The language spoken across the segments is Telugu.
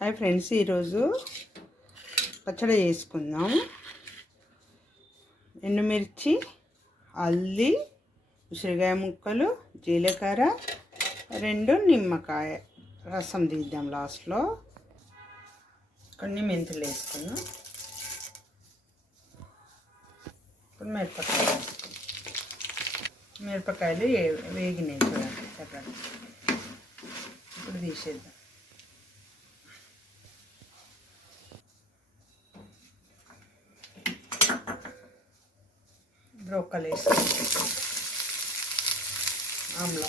హాయ్ ఫ్రెండ్స్, ఈరోజు పచ్చడి చేసుకుందాం. ఎండుమిర్చి, హల్దీ, ఉసిరికాయ ముక్కలు, జీలకర్ర, 2 నిమ్మకాయ రసం తీద్దాం. లాస్ట్లో కొన్ని మెంతులు వేసుకుందాం. ఇప్పుడు మిరపకాయలు వేగినాయి చూడండి చక్కగా. ఇప్పుడు తీసేద్దాం. బ్రోకలి వేసుకుంటాం, ఆమ్లా,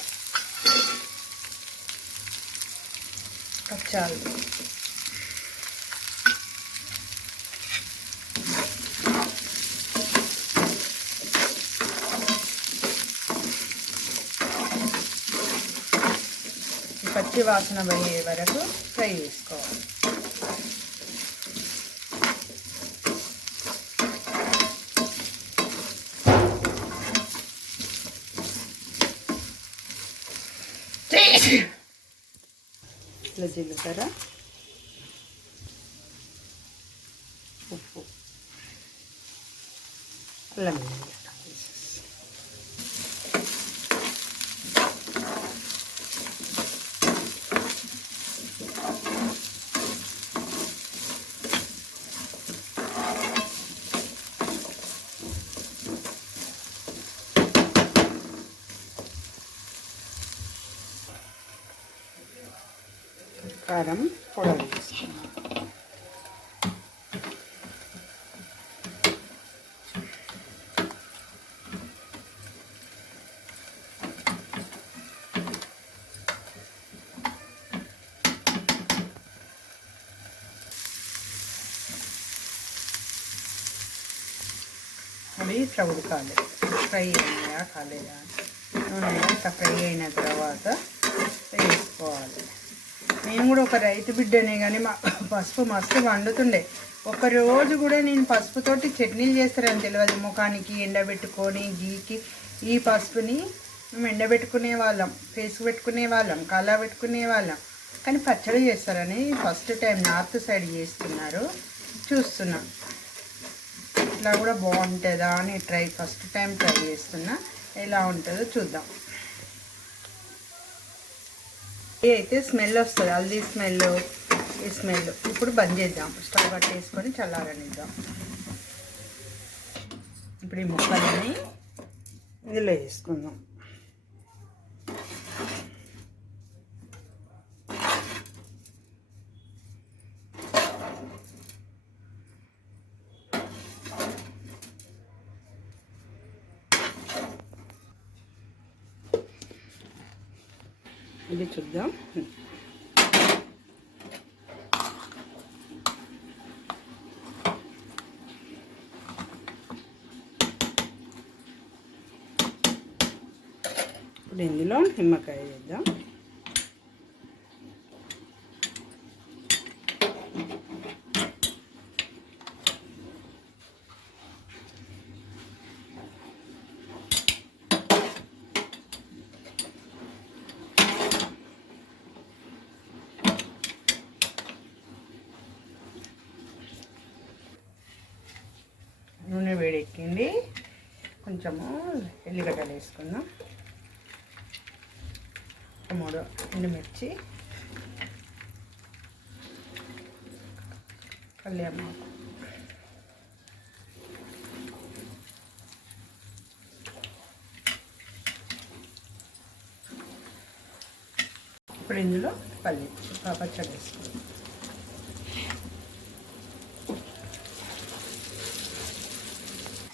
కచ్చాలు, పచ్చి వాసన పోయే వరకు ఫ్రై చేసుకోవాలి. ఇట్లా జీలకర్ర, ఉప్పు, అల్లం కారం పొడవు వేసుకున్నాం. అవి ఇట్లా ఉడకాలి. ఫ్రై అయినాయా కాలేదా, నూనె ఇట్లా ఫ్రై అయిన తర్వాత వేసుకోవాలి. నేను కూడా ఒక రైతు బిడ్డనే, కానీ మా పసుపు మస్తు వండుతుండే. ఒకరోజు కూడా నేను పసుపుతోటి చట్నీలు చేస్తారని తెలియదు. ముఖానికి ఎండబెట్టుకొని గీకి ఈ పసుపుని మేము ఎండబెట్టుకునే వాళ్ళం, ఫేస్ పెట్టుకునే వాళ్ళం, కళ పెట్టుకునే వాళ్ళం. కానీ పచ్చడి చేస్తారని ఫస్ట్ టైం నార్త్ సైడ్ చేస్తున్నారు, చూస్తున్నాం. ఇట్లా కూడా బాగుంటుందా అని ఫస్ట్ టైం ట్రై చేస్తున్నా. ఎలా ఉంటుందో చూద్దాం. అయితే స్మెల్ వస్తుంది, హల్దీ స్మెల్, ఈ స్మెల్. ఇప్పుడు బంద్ చేద్దాం, స్టవ్ కట్టేసుకొని చల్లారనిద్దాం. ఇప్పుడు ఈ ముక్కలని ఇందులో వేసుకుందాం. ఇది చూద్దాం. ఇప్పుడు ఇందులో నిమ్మకాయ వేద్దాం. నూనె వేడెక్కింది, కొంచెము ఎల్లిగడ్డలు వేసుకుందాం. 3 ఎండుమిర్చి, కళ్యామాకు, ఇప్పుడు ఇందులో పచ్చడి వేసుకుందాం.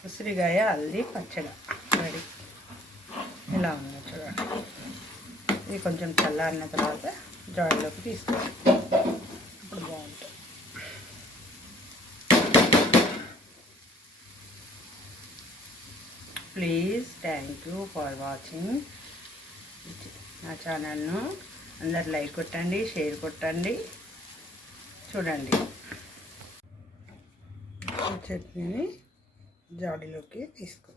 ఉసిరికాయ హల్దీ పచ్చడి రెడీ. ఇలా ఉంది చూడండి. ఇది కొంచెం చల్లారిన తర్వాత జాడీలోకి తీసుకోవాలి. ఇప్పుడు బాగుంటుంది. Please, thank you for watching. నా ఛానల్ను అందరు లైక్ కొట్టండి, షేర్ కొట్టండి. చూడండి, చట్నీని జాడీలోకి తీసుకో.